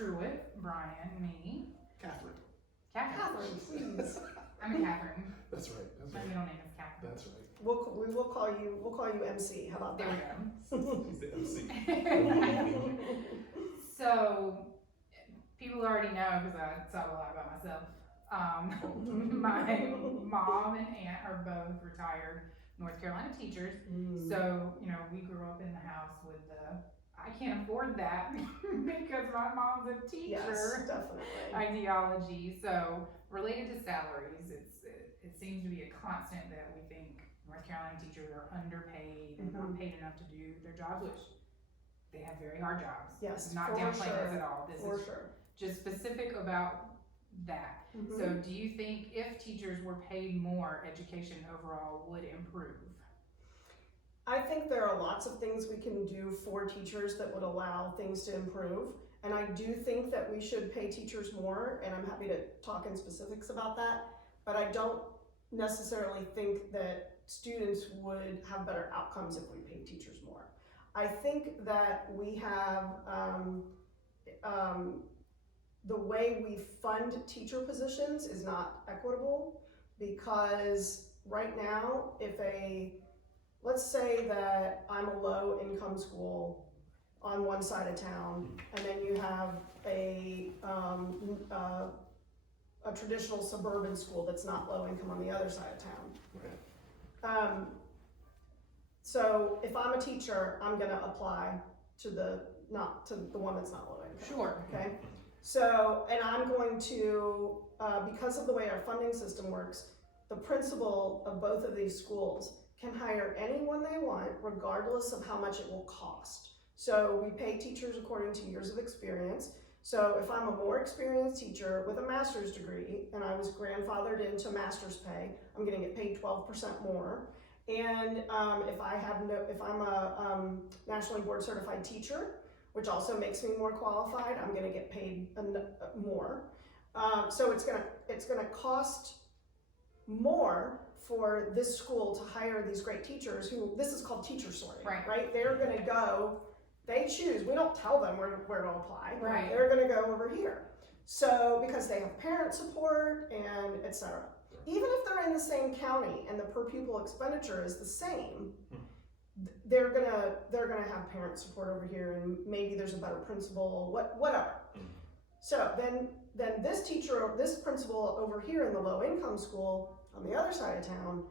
Truitt, Brian, me. Catherine. Catherine. Please. I'm a Catherine. That's right. That's My right. middle name is Catherine. That's right. We'll call you MC. How about There we that? go. He's the MC. So, people already know because I talk a lot about myself. My mom and aunt are both retired North Carolina teachers. So, we grew up in the house with I can't afford that because my mom's a teacher. Yes, definitely. Ideology. So, related to salaries, it seems to be a constant that we think North Carolina teachers are underpaid and not paid enough to do their jobs, which they have very hard jobs. Yes, Not for downplaying sure. this at all. This For is sure. just specific about that. So do you think if teachers were paid more, education overall would improve? I think there are lots of things we can do for teachers that would allow things to improve. And I do think that we should pay teachers more, and I'm happy to talk in specifics about that. But I don't necessarily think that students would have better outcomes if we paid teachers more. I think that we have the way we fund teacher positions is not equitable, because right now, let's say that I'm a low income school on one side of town, and then you have a traditional suburban school that's not low income on the other side of town. So if I'm a teacher, I'm gonna apply to the one that's not low income. Sure. Okay, so, and I'm going to, because of the way our funding system works, the principal of both of these schools can hire anyone they want regardless of how much it will cost. So we pay teachers according to years of experience. So if I'm a more experienced teacher with a master's degree and I was grandfathered into master's pay, I'm gonna get paid 12% more. And if I'm a nationally board certified teacher, which also makes me more qualified, I'm gonna get paid more. So it's gonna cost more for this school to hire these great teachers who, this is called teacher sorting, right? They're gonna go, they choose, we don't tell them where to apply. Right. They're gonna go over here. So, because they have parent support and et cetera. Even if they're in the same county and the per pupil expenditure is the same, they're gonna have parent support over here, and maybe there's a better principal, whatever. So then this principal over here in the low income school on the other side of town,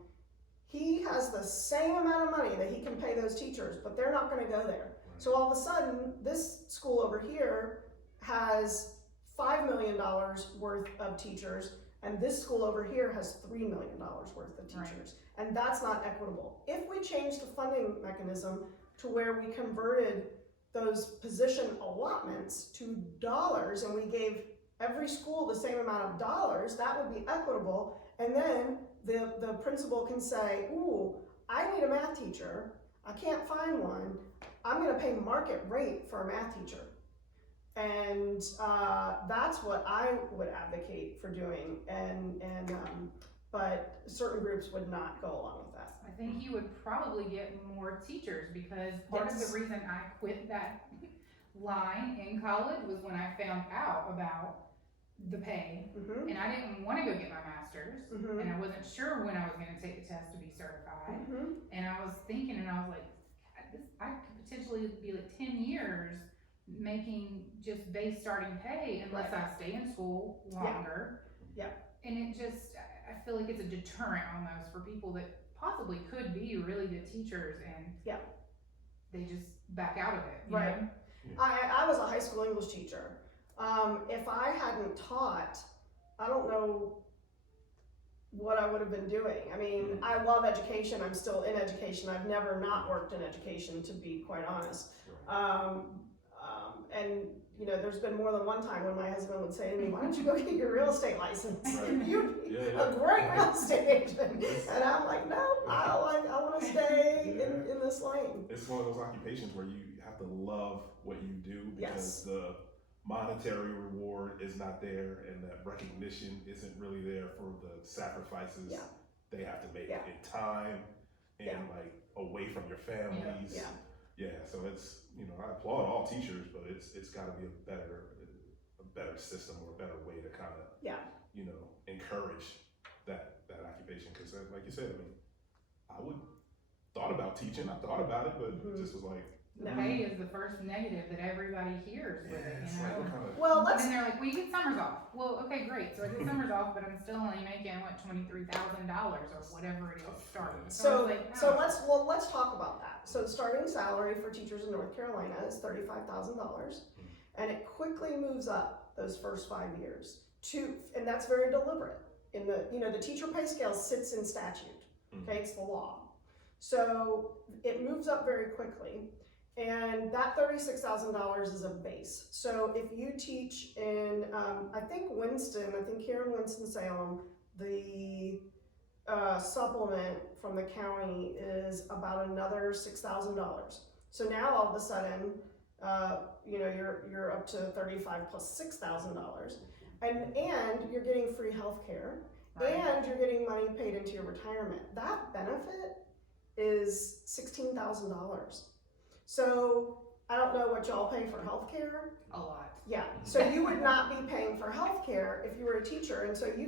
he has the same amount of money that he can pay those teachers, but they're not gonna go there. So all of a sudden, this school over here has $5 million worth of teachers, and this school over here has $3 million worth of teachers. And that's not equitable. If we changed the funding mechanism to where we converted those position allotments to dollars and we gave every school the same amount of dollars, that would be equitable. And then the principal can say, ooh, I need a math teacher. I can't find one. I'm gonna pay market rate for a math teacher. And that's what I would advocate for doing, but certain groups would not go along with that. I think you would probably get more teachers, because part of the reason I quit that line in college was when I found out about the pay, and I didn't want to go get my master's, and I wasn't sure when I was going to take the test to be certified, and I was thinking, and I was like, I could potentially be like 10 years making just base starting pay unless I stay in school longer. Yeah. And it just, I feel like it's a deterrent almost for people that possibly could be really good teachers, and they just back out of it. You know? I was a high school English teacher. If I hadn't taught, I don't know what I would have been doing. I mean, I love education. I'm still in education. I've never not worked in education, to be quite honest. And there's been more than one time when my husband would say to me, why don't you go get your real estate license? You'd be a great real estate agent. And I'm like, no, I want to stay in this lane. It's one of those occupations where you have to love what you do, because the monetary reward is not there, and that recognition isn't really there for the sacrifices they have to make in time and like away from your families. So it's, I applaud all teachers, but it's got to be a better better system or a better way to kind of, you know, encourage that occupation. Because like you said, I mean, I would thought about teaching, I thought about it, but it just was like, the pay is the first negative that everybody hears with it, it's you know? like, what kind of, Well, let's, And they're like, well, you get summers off. Well, okay, great. So I get summers off, but I'm still only making, what, $23,000 or whatever it is starting. so, I was like, let's talk about that. So the starting salary for teachers in North Carolina is $35,000, and it quickly moves up those first 5 years and that's very deliberate. In the, you know, the teacher pay scale sits in statute, okay, it's the law. So it moves up very quickly, and that $36,000 is a base. So if you teach in, I think here in Winston-Salem, the supplement from the county is about another $6,000. So now all of a sudden, you know, you're up to 35 plus $6,000, and you're getting free health care, and you're getting money paid into your retirement. That benefit is $16,000. So I don't know what y'all pay for health care. A lot. Yeah, so you would not be paying for health care if you were a teacher, and so you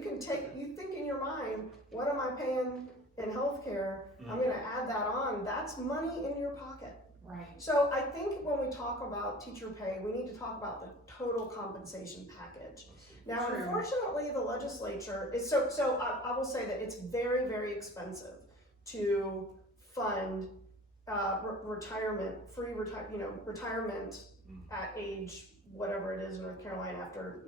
think in your mind, what am I paying in health care? I'm gonna add that on. That's money in your pocket. Right. So I think when we talk about teacher pay, we need to talk about the total compensation package. Now, True. Unfortunately, the legislature is I will say that it's very, very expensive to fund retirement at age whatever it is in North Carolina after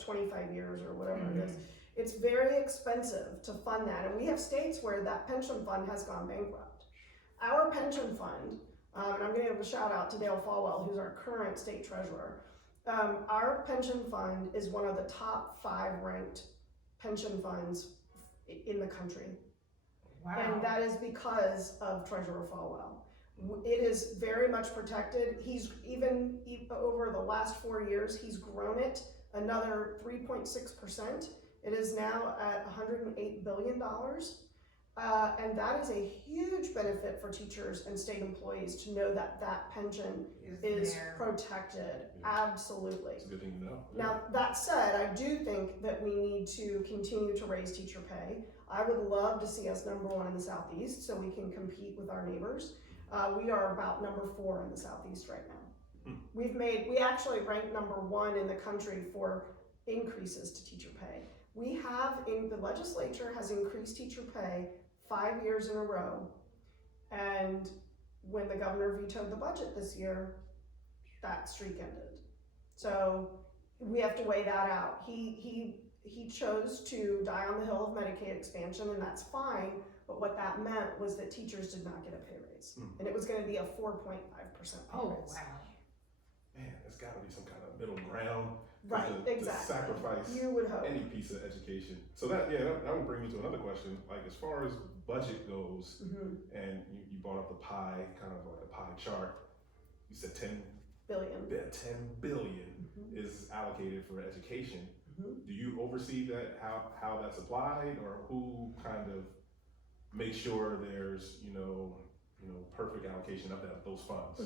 25 years or whatever it is. It's very expensive to fund that, and we have states where that pension fund has gone bankrupt. Our pension fund, and I'm going to give a shout out to Dale Falwell, who's our current state treasurer. Our pension fund is one of the top 5 ranked pension funds in the country. Wow. And that is because of Treasurer Falwell. It is very much protected. He's even over the last 4 years, he's grown it another 3.6%. It is now at $108 billion. And that is a huge benefit for teachers and state employees to know that that pension is protected. Absolutely. It's a good thing to know. Now, that said, I do think that we need to continue to raise teacher pay. I would love to see us #1 in the Southeast so we can compete with our neighbors. We are about #4 in the Southeast right now. We actually rank #1 in the country for increases to teacher pay. The legislature has increased teacher pay 5 years in a row, and when the governor vetoed the budget this year, that streak ended. So we have to weigh that out. He chose to die on the hill of Medicaid expansion, and that's fine, but what that meant was that teachers did not get a pay raise, and it was going to be a 4.5% pay raise. Wow. Man, there's got to be some kind of middle ground. Right, to exactly. sacrifice You would hope. any piece of education. So that would bring me to another question. Like, as far as budget goes, and you brought up the pie, kind of like a pie chart. You said 10 billion. Yeah, 10 billion is allocated for education. Do you oversee that? How that's applied, or who kind of makes sure there's perfect allocation of those funds?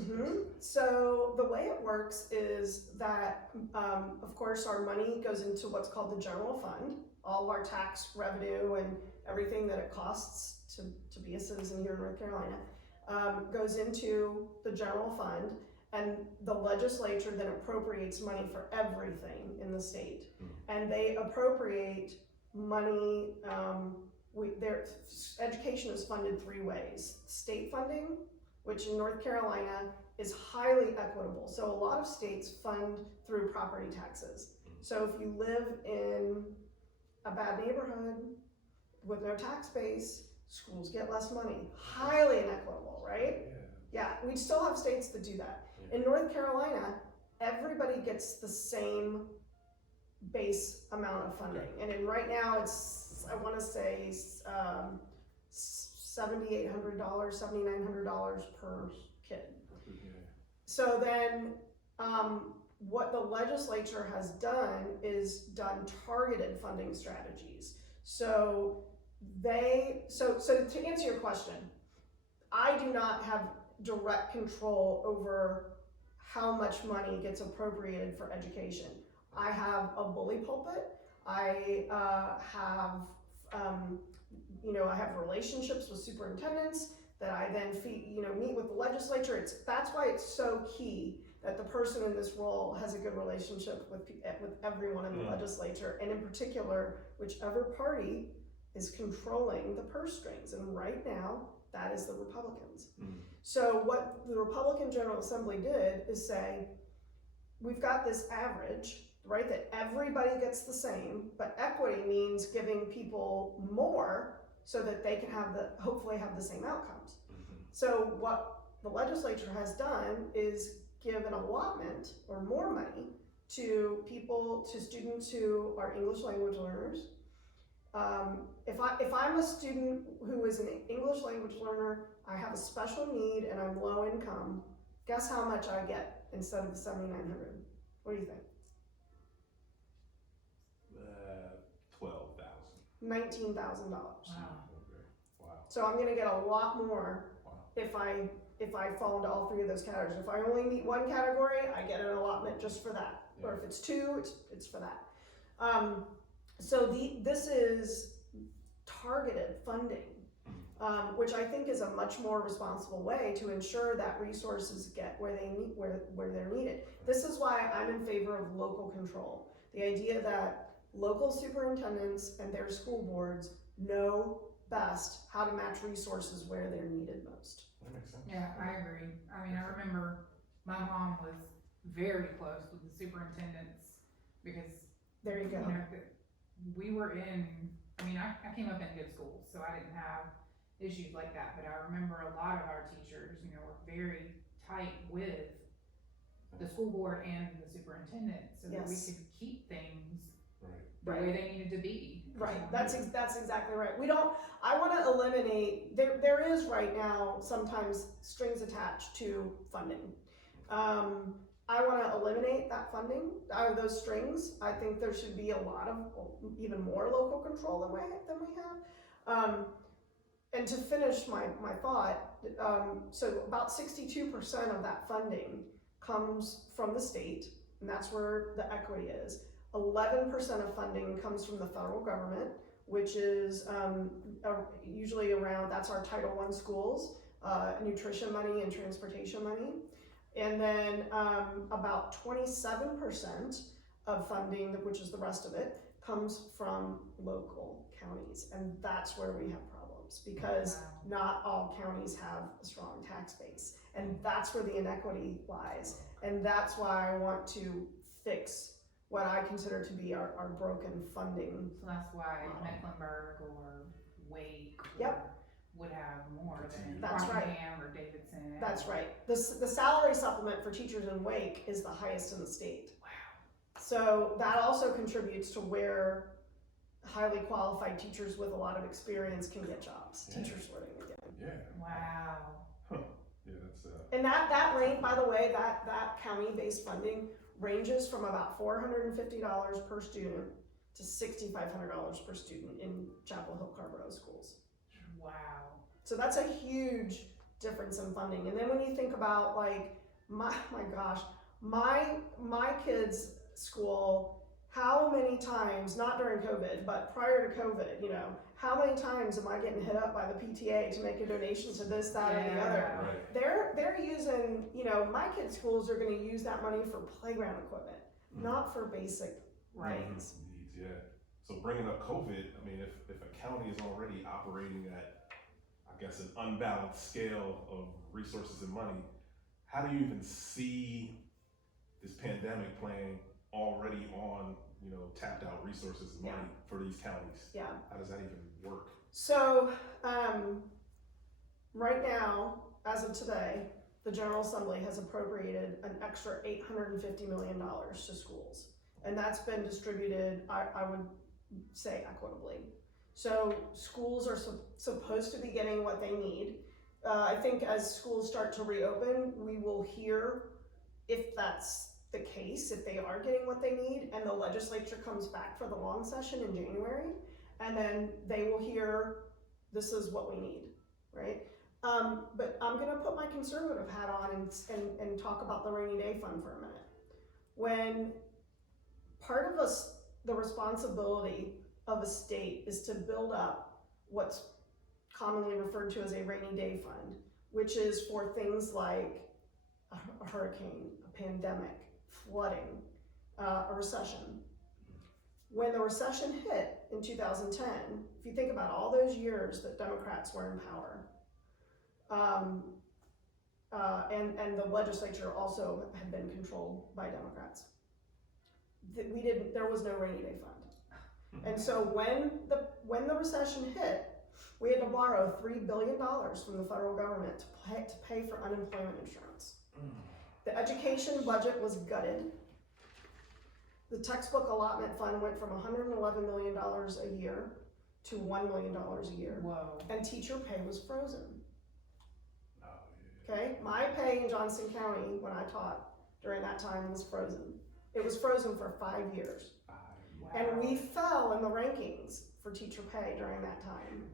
So the way it works is that, of course, our money goes into what's called the general fund. All of our tax revenue and everything that it costs to be a citizen here in North Carolina goes into the general fund, and the legislature then appropriates money for everything in the state. And they appropriate money. Their education is funded 3 ways. State funding, which in North Carolina is highly equitable. So a lot of states fund through property taxes. So if you live in a bad neighborhood with no tax base, schools get less money. Highly inequitable, right? Yeah, we still have states that do that. In North Carolina, everybody gets the same base amount of funding. And right now it's, I want to say, $7,800, $7,900 per kid. So then what the legislature has done is done targeted funding strategies. So to answer your question, I do not have direct control over how much money gets appropriated for education. I have a bully pulpit. I have, I have relationships with superintendents that I then meet with the legislature. That's why it's so key that the person in this role has a good relationship with everyone in the legislature, and in particular, whichever party is controlling the purse strings. And right now, that is the Republicans. So what the Republican General Assembly did is say, we've got this average, right, that everybody gets the same, but equity means giving people more so that they can hopefully have the same outcomes. So what the legislature has done is give an allotment or more money to students who are English language learners. If I'm a student who is an English language learner, I have a special need and I'm low income, guess how much I get instead of the $7,900? What do you think? $12,000. $19,000. Wow. Wow. So I'm gonna get a lot more if I fall into all three of those categories. If I only meet one category, I get an allotment just for that. Yeah. Or if it's two, it's for that. So this is targeted funding, which I think is a much more responsible way to ensure that resources get where they're needed. This is why I'm in favor of local control. The idea that local superintendents and their school boards know best how to match resources where they're needed most. That makes sense. Yeah, I agree. I mean, I remember my mom was very close with the superintendents because there you go. We were I came up in good schools, so I didn't have issues like that, but I remember a lot of our teachers, were very tight with the school board and the superintendent so that we could keep things the way they needed to be. Right, that's exactly right. I want to eliminate, there is right now sometimes strings attached to funding. I want to eliminate that funding, those strings. I think there should be a lot of, even more local control than we have. And to finish my thought, so about 62% of that funding comes from the state, and that's where the equity is. 11% of funding comes from the federal government, which is usually around, that's our Title I schools, nutrition money and transportation money. And then about 27% of funding, which is the rest of it, comes from local counties. And that's where we have problems because not all counties have a strong tax base. And that's where the inequity lies. And that's why I want to fix what I consider to be our broken funding. So that's why Mecklenburg or Wake would have more than Rockingham or Davidson. That's right. The salary supplement for teachers in Wake is the highest in the state. Wow. So that also contributes to where highly qualified teachers with a lot of experience can get jobs. Yeah. Teachers learning again. Yeah. Wow. Huh. Yeah, that's and that rate, by the way, that county-based funding ranges from about $450 per student to $6,500 per student in Chapel Hill Carborough schools. Wow. So that's a huge difference in funding. And then when you think about my kids' school, how many times, not during COVID, but prior to COVID, how many times am I getting hit up by the PTA to make a donation to this, that, or the other? Right. They're using, my kids' schools are going to use that money for playground equipment, not for basic things. Needs, yeah. So bringing up COVID, I mean, if a county is already operating at, I guess, an unbalanced scale of resources and money, how do you even see this pandemic playing already on, tapped out resources and money for these counties? Yeah. How does that even work? So, right now, as of today, the General Assembly has appropriated an extra $850 million to schools. And that's been distributed, I would say, equitably. So schools are supposed to be getting what they need. I think as schools start to reopen, we will hear if that's the case, if they are getting what they need, and the legislature comes back for the long session in January, and then they will hear, this is what we need, right? But I'm gonna put my conservative hat on and talk about the rainy day fund for a minute. When part of us, the responsibility of a state is to build up what's commonly referred to as a rainy day fund, which is for things like a hurricane, a pandemic, flooding, a recession. When the recession hit in 2010, if you think about all those years that Democrats were in power, and the legislature also had been controlled by Democrats, there was no rainy day fund. And so when the recession hit, we had to borrow $3 billion from the federal government to pay for unemployment insurance. The education budget was gutted. The textbook allotment fund went from $111 million a year to $1 million a year. Whoa. And teacher pay was frozen. Oh, yeah. Okay, my pay in Johnson County when I taught during that time was frozen. It was frozen for 5 years. Wow. And we fell in the rankings for teacher pay during that time.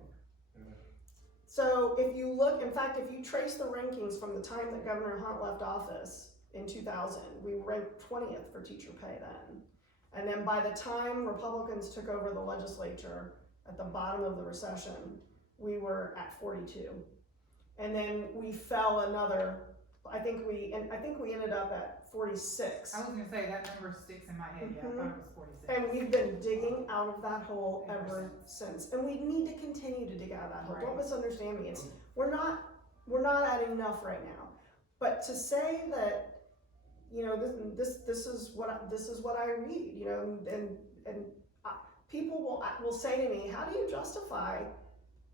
So if you look, in fact, if you trace the rankings from the time that Governor Hunt left office in 2000, we ranked 20th for teacher pay then. And then by the time Republicans took over the legislature at the bottom of the recession, we were at 42. And then we fell another, I think we ended up at 46. I was gonna say, that number sticks in my head, yeah, I thought it was 46. And we've been digging out of that hole ever since. And we need to continue to dig out of that hole. Right. Don't misunderstand me. We're not at enough right now. But to say that, you know, this is what I read, you know, and people will say to me, how do you justify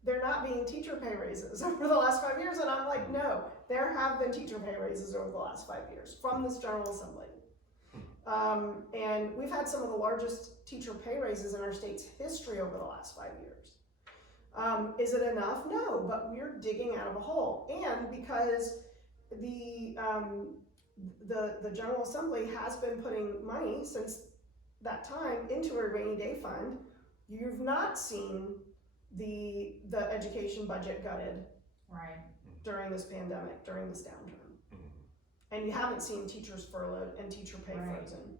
there not being teacher pay raises over the last 5 years? And I'm like, no, there have been teacher pay raises over the last 5 years from this General Assembly. And we've had some of the largest teacher pay raises in our state's history over the last 5 years. Is it enough? No, but we're digging out of a hole. And because the General Assembly has been putting money since that time into a rainy day fund, you've not seen the education budget gutted Right. during this pandemic, during this downturn. And you haven't seen teachers furloughed and teacher pay Right. frozen.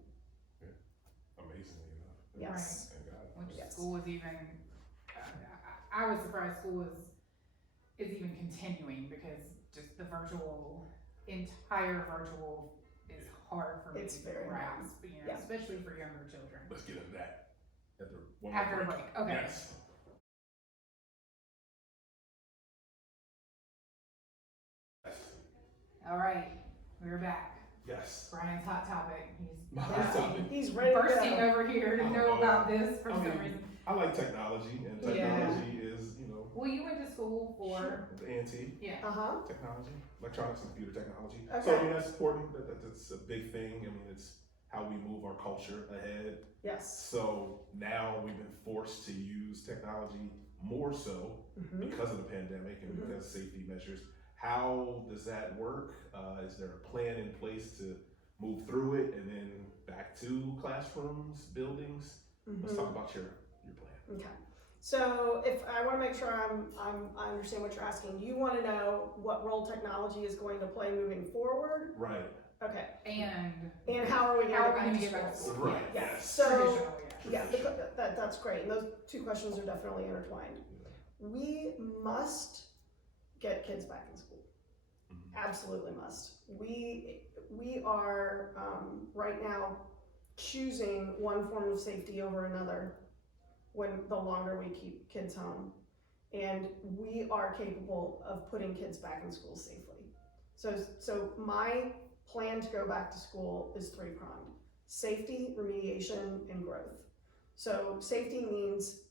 Amazingly enough. Yes. Thank God. Which Yes. school is even, I was surprised school is even continuing, because just the entire virtual is hard for me It's to very hard. grasp, you know, Yeah. especially for younger children. Let's get into that after one After more a break, okay. Yes. All right, we're back. Yes. Brian's hot topic. He's My hot topic. He's ready to bursting go. over here to I know know. about this for I some mean, reason. I like technology, and Yeah. technology is, you know, Well, you went to school for, the A&T yeah. technology, electronics and computer technology. Okay. So I mean, that's important. That's a big thing. I mean, it's how we move our culture ahead. Yes. So now we've been forced to use technology more so because of the pandemic and because of safety measures. How does that work? Is there a plan in place to move through it and then back to classrooms, buildings? Let's talk about your plan. Okay. So if I want to make sure I understand what you're asking, you want to know what role technology is going to play moving forward? Right. Okay. And how are we how going are we to gonna get back to school? Right. Yeah. Yes. So Traditional, yeah, that's great. And those two questions are definitely intertwined. We must get kids back in school. Absolutely must. We are right now choosing one form of safety over another when the longer we keep kids home. And we are capable of putting kids back in school safely. So my plan to go back to school is three-pronged: safety, remediation, and growth. So safety means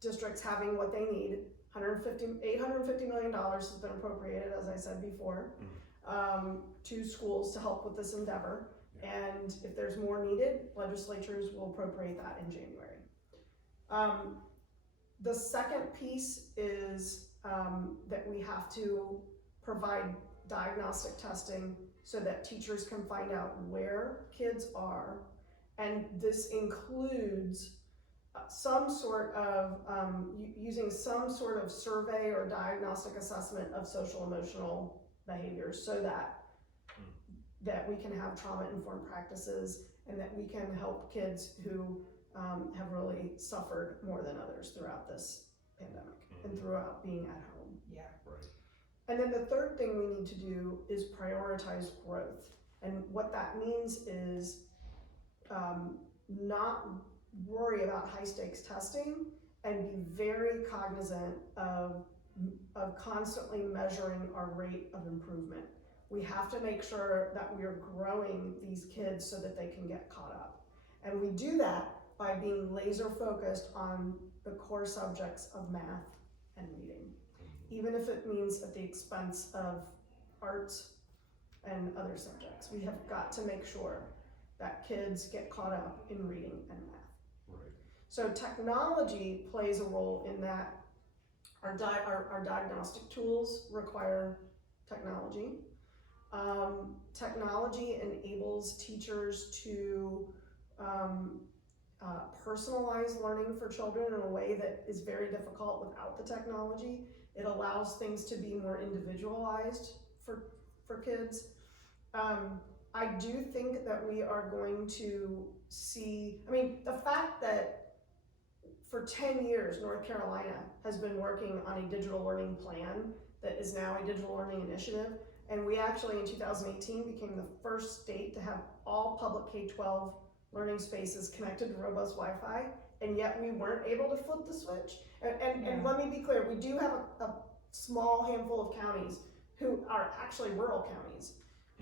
districts having what they need. $850 million has been appropriated, as I said before, to schools to help with this endeavor. And if there's more needed, legislatures will appropriate that in January. The second piece is that we have to provide diagnostic testing so that teachers can find out where kids are. And this includes some sort of, using some sort of survey or diagnostic assessment of social emotional behaviors, so that that we can have trauma-informed practices and that we can help kids who have really suffered more than others throughout this pandemic and throughout being at home. Yeah. Right. And then the third thing we need to do is prioritize growth. And what that means is not worry about high stakes testing and be very cognizant of constantly measuring our rate of improvement. We have to make sure that we are growing these kids so that they can get caught up. And we do that by being laser focused on the core subjects of math and reading, even if it means at the expense of arts and other subjects. We have got to make sure that kids get caught up in reading and math. Right. So technology plays a role in that. Our diagnostic tools require technology. Technology enables teachers to personalize learning for children in a way that is very difficult without the technology. It allows things to be more individualized for kids. I do think that we are going to see, the fact that for 10 years, North Carolina has been working on a digital learning plan that is now a digital learning initiative. And we actually in 2018 became the first state to have all public K-12 learning spaces connected to robust Wi-Fi. And yet we weren't able to flip the switch. And let me be clear, we do have a small handful of counties who are actually rural counties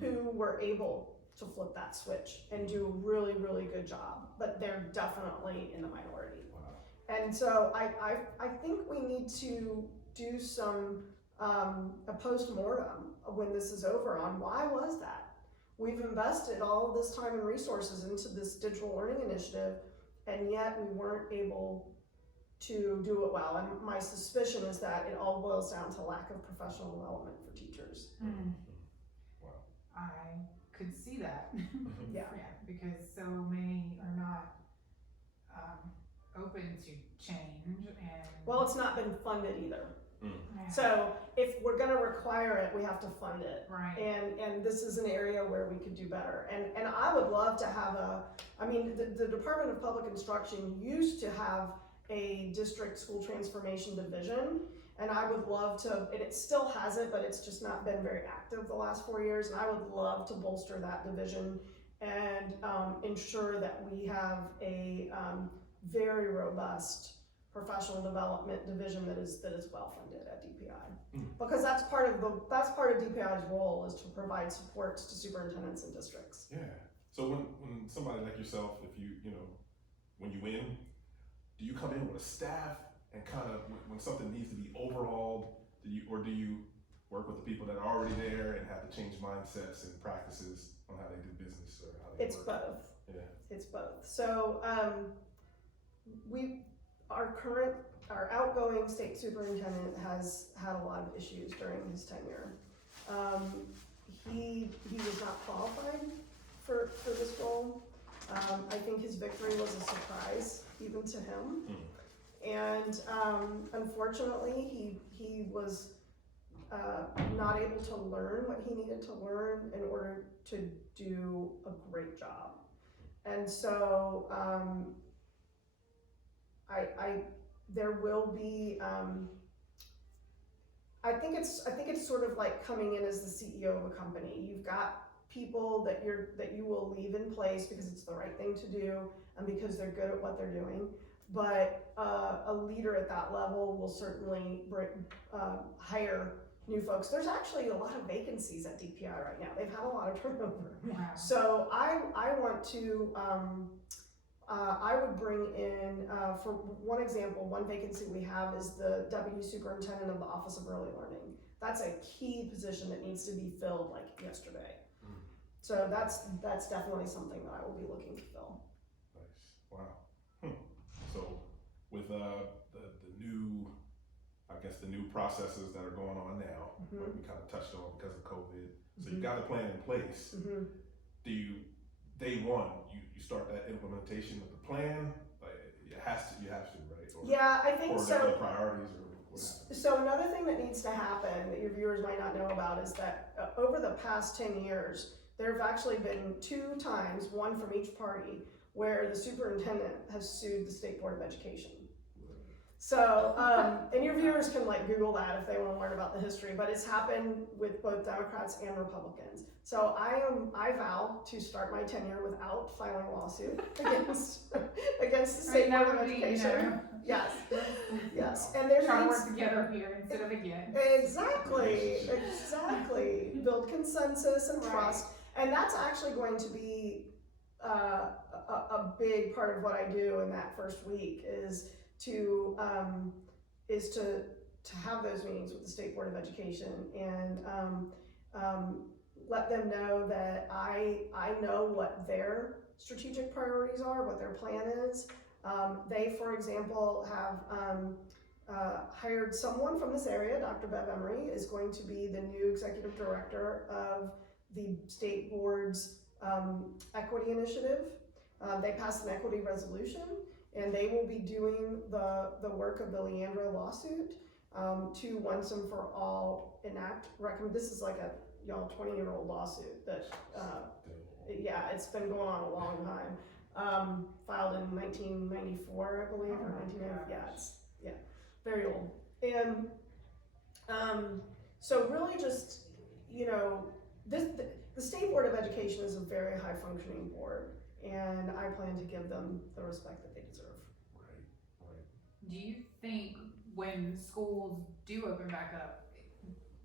who were able to flip that switch and do a really, really good job, but they're definitely in the minority. Wow. And so I think we need to do a post-mortem when this is over on why was that? We've invested all of this time and resources into this digital learning initiative, and yet we weren't able to do it well. And my suspicion is that it all boils down to lack of professional development for teachers. Wow. I could see that. Yeah. Because so many are not open to change, and well, it's not been funded either. Yeah. So if we're going to require it, we have to fund it. Right. And this is an area where we could do better. And I would love to have the Department of Public Instruction used to have a district school transformation division, and I would love to, and it still has it, but it's just not been very active the last 4 years, and I would love to bolster that division and ensure that we have a very robust professional development division that is well funded at DPI, because that's part of DPI's role is to provide supports to superintendents and districts. Yeah. So when somebody like yourself, if when you win, do you come in with a staff and kind of when something needs to be overhauled, do you work with the people that are already there and have to change mindsets and practices on how they do business or how they It's work? both. Yeah. It's both. So our outgoing state superintendent has had a lot of issues during his tenure. He was not qualified for this role. I think his victory was a surprise even to him. And unfortunately, he was not able to learn what he needed to learn in order to do a great job. And so there will be, I think it's sort of like coming in as the CEO of a company. You've got people that you will leave in place because it's the right thing to do and because they're good at what they're doing. But a leader at that level will certainly hire new folks. There's actually a lot of vacancies at DPI right now. They've had a lot of turnover. Wow. So I want to, I would bring in, for one example, one vacancy we have is the Deputy Superintendent of the Office of Early Learning. That's a key position that needs to be filled like yesterday. So that's definitely something that I will be looking to fill. Nice. Wow. So with the new, I guess the new processes that are going on now, like we kind of touched on because of COVID. So you've got a plan in place. Do you, day one, you start that implementation of the plan? Like you have to, right? Or, yeah, I think or so. Or the priorities or what happens? So another thing that needs to happen that your viewers might not know about is that over the past 10 years, there have actually been 2 times, one from each party, where the superintendent has sued the State Board of Education. So, and your viewers can like Google that if they want to learn about the history, but it's happened with both Democrats and Republicans. So I vow to start my tenure without filing a lawsuit against the State Board of Education. Yes, yes, and there's trying to work together here instead of against. Exactly. Build consensus and trust, and that's actually going to be a big part of what I do in that first week is to have those meetings with the State Board of Education and let them know that I know what their strategic priorities are, what their plan is. They, for example, have hired someone from this area. Dr. Bev Emery is going to be the new executive director of the State Board's equity initiative. They passed an equity resolution, and they will be doing the work of the Leandra lawsuit to once and for all enact. This is like a 20-year-old lawsuit that, yeah, it's been going on a long time. Filed in 1994, I believe, or 1990. Yeah, very old. And so really, just the State Board of Education is a very high functioning board, and I plan to give them the respect that they deserve. Right. Do you think when schools do open back up,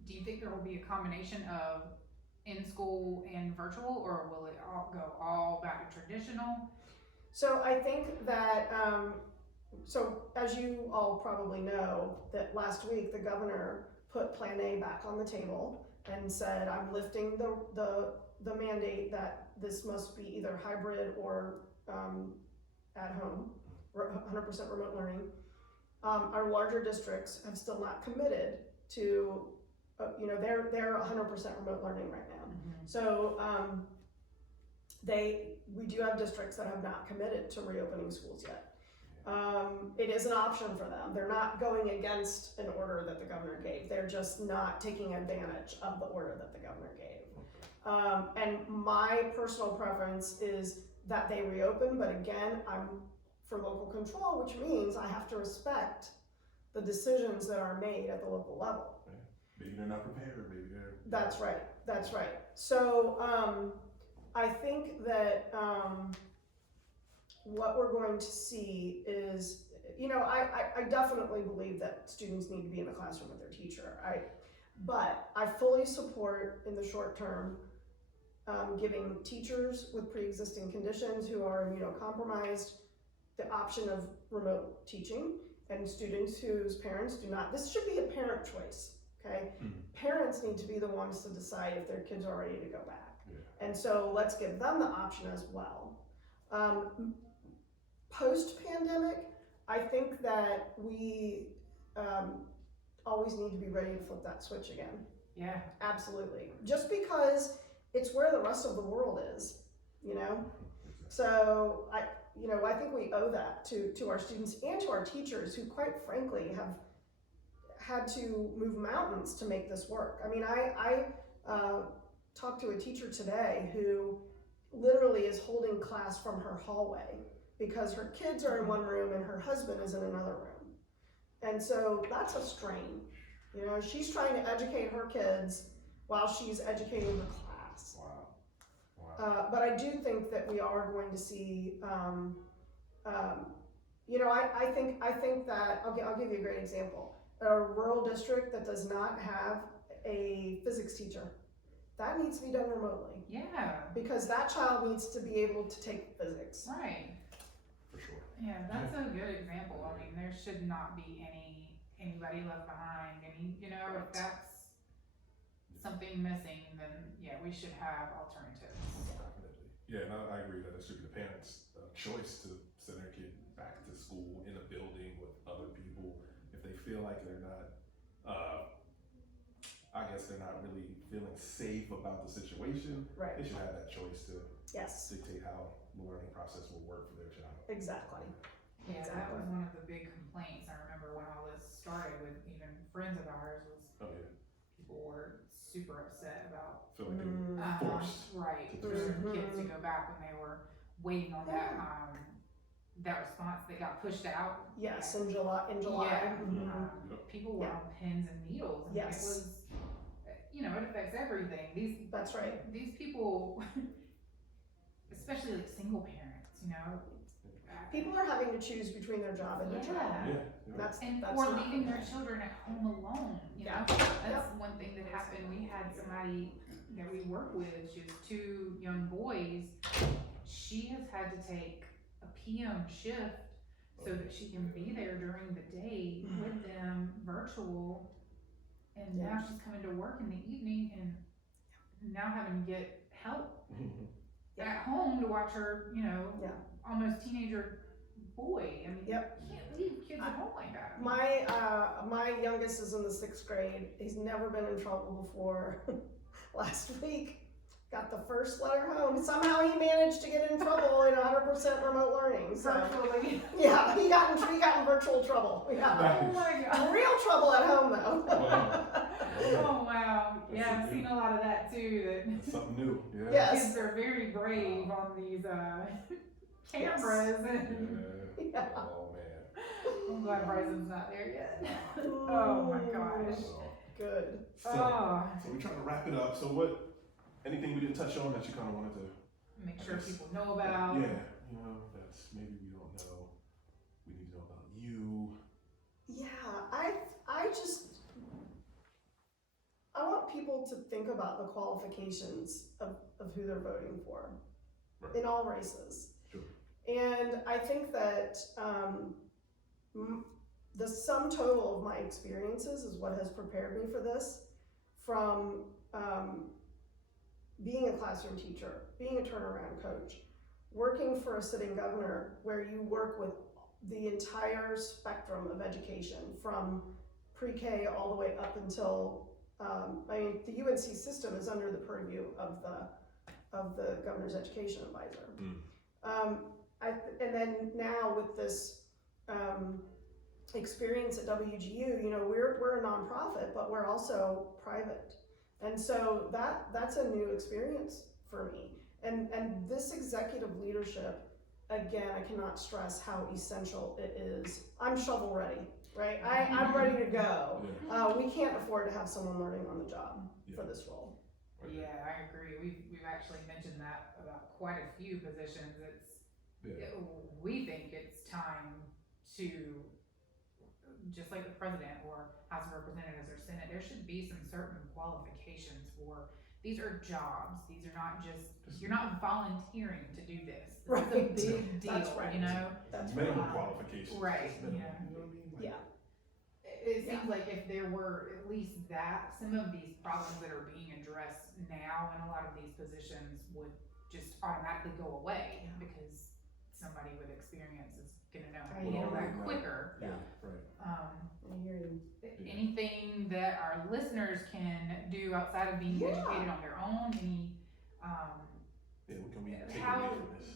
do you think there will be a combination of in school and virtual, or will it all go all back to traditional? So I think that, so as you all probably know, that last week the governor put Plan A back on the table and said, I'm lifting the mandate that this must be either hybrid or at home, 100% remote learning. Our larger districts have still not committed to, they're 100% remote learning right now. Mm-hmm. So we do have districts that have not committed to reopening schools yet. It is an option for them. They're not going against an order that the governor gave. They're just not taking advantage of the order that the governor gave. And my personal preference is that they reopen, but again, I'm for local control, which means I have to respect the decisions that are made at the local level. Maybe they're not prepared, maybe they're... That's right. So I think that what we're going to see is, I definitely believe that students need to be in the classroom with their teacher. But I fully support in the short term giving teachers with pre-existing conditions who are immunocompromised the option of remote teaching, and students whose parents do not. This should be a parent choice, okay? Mm-hmm. Parents need to be the ones to decide if their kids are ready to go back. Yeah. And so let's give them the option as well. Post-pandemic, I think that we always need to be ready to flip that switch again. Yeah. Absolutely. Just because it's where the rest of the world is, So I think we owe that to our students and to our teachers, who quite frankly have had to move mountains to make this work. I mean, I talked to a teacher today who literally is holding class from her hallway because her kids are in one room and her husband is in another room. And so that's a strain. She's trying to educate her kids while she's educating the class. Wow. But I do think that we are going to see, I think that, I'll give you a great example. A rural district that does not have a physics teacher, that needs to be done remotely. Yeah. Because that child needs to be able to take physics. Right. For sure. Yeah, that's a good example. I mean, there should not be anybody left behind. If that's something missing, then yeah, we should have alternatives. Definitely. Yeah, and I agree that it should be the parents' choice to send their kid back to school in a building with other people if they feel like they're not. I guess they're not really feeling safe about the situation. Right. They should have that choice to dictate how the learning process will work for their child. Exactly. Yeah, that was one of the big complaints I remember when all this started with even friends of ours was people were super upset about feel like they were forced. Right, to for do certain it. kids to go back when they were waiting on that response, they got pushed out. Yes, in July. Yeah, Mhm. people were on pins and needles, and Yes. it was, it affects everything. That's right. These people, especially like single parents, People are having to choose between their job and their child. Yeah. and That's or not leaving fair. their children at home alone. That's one thing that happened. We had somebody that we work with. She has 2 young boys. She has had to take a PM shift so that she can be there during the day with them virtual, and now she's coming to work in the evening and now having to get help at home to watch her, almost teenager boy. I mean, you can't leave kids at home like that. My youngest is in the 6th grade. He's never been in trouble before. Last week, got the first letter home. Somehow he managed to get in trouble in 100% remote learning. So Virtually. yeah, he got in virtual trouble. Yeah. Oh my God. Real trouble at home though. Oh wow. Yeah, I've seen a lot of that too. That's something new. Yeah. Yes. Kids are very brave on these cameras. Yeah. Oh man. I'm glad Bryson's not there yet. Oh my gosh. Good. So we're trying to wrap it up. So anything we didn't touch on that you kind of wanted to Make sure people know about. Yeah, that's maybe we don't know. We need to know about you. Yeah, I want people to think about the qualifications of who they're voting for in all races. Sure. And I think that the sum total of my experiences is what has prepared me for this, from being a classroom teacher, being a turnaround coach, working for a sitting governor where you work with the entire spectrum of education from pre-K all the way up until, the UNC system is under the purview of the governor's education advisor. And then now with this experience at WGU, we're a nonprofit, but we're also private. And so that's a new experience for me. And this executive leadership, again, I cannot stress how essential it is. I'm shovel ready, right? I'm ready to go. We can't afford to have someone learning on the job for this role. Yeah, I agree. We've actually mentioned that about quite a few positions. We think it's time to, just like the president or House of Representatives or Senate, there should be some certain qualifications for, these are jobs. These are not you're not volunteering to do this. This is a big deal, That's right. That's minimum qualifications. Right. Minimum, you know what I mean? Yeah. It seems like if there were at least some of these problems that are being addressed now in a lot of these positions would just automatically go away, because somebody with experience is gonna know how to handle that quicker. Yeah, right. I hear you. Anything that our listeners can do outside of being educated on their own, What can we take away from this?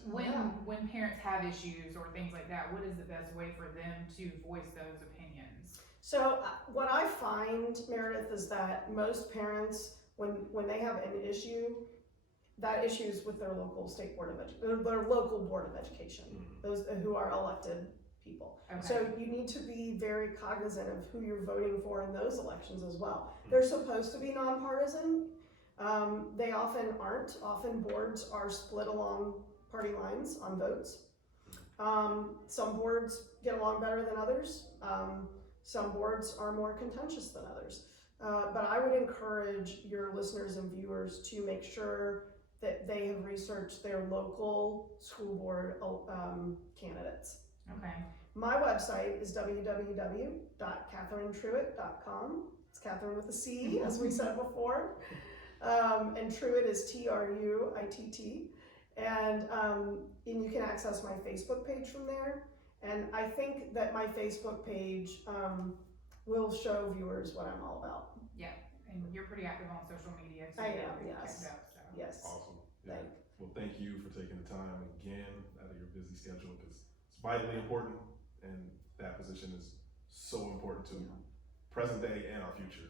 when parents have issues or things like that, what is the best way for them to voice those opinions? So what I find, Meredith, is that most parents, when they have an issue, that issue is with their local state board of their local board of education, those who are elected people. Okay. So you need to be very cognizant of who you're voting for in those elections as well. They're supposed to be nonpartisan. They often aren't. Often boards are split along party lines on votes. Some boards get along better than others. Some boards are more contentious than others. But I would encourage your listeners and viewers to make sure that they have researched their local school board candidates. Okay. My website is www.catherinetruitt.com. It's Catherine with a C, as we said before. And Truitt is Truitt. And you can access my Facebook page from there. And I think that my Facebook page will show viewers what I'm all about. Yeah, and you're pretty active on social media too. I am, yes. Yes. Awesome. Yeah. Well, thank you for taking the time again out of your busy schedule, because it's vitally important, and that position is so important to present day and our future.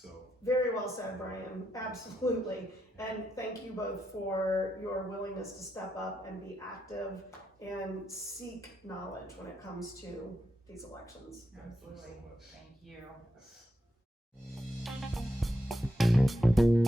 So very well said, Brian. Absolutely. And thank you both for your willingness to step up and be active and seek knowledge when it comes to these elections. Absolutely. Thank you so much. Thank you.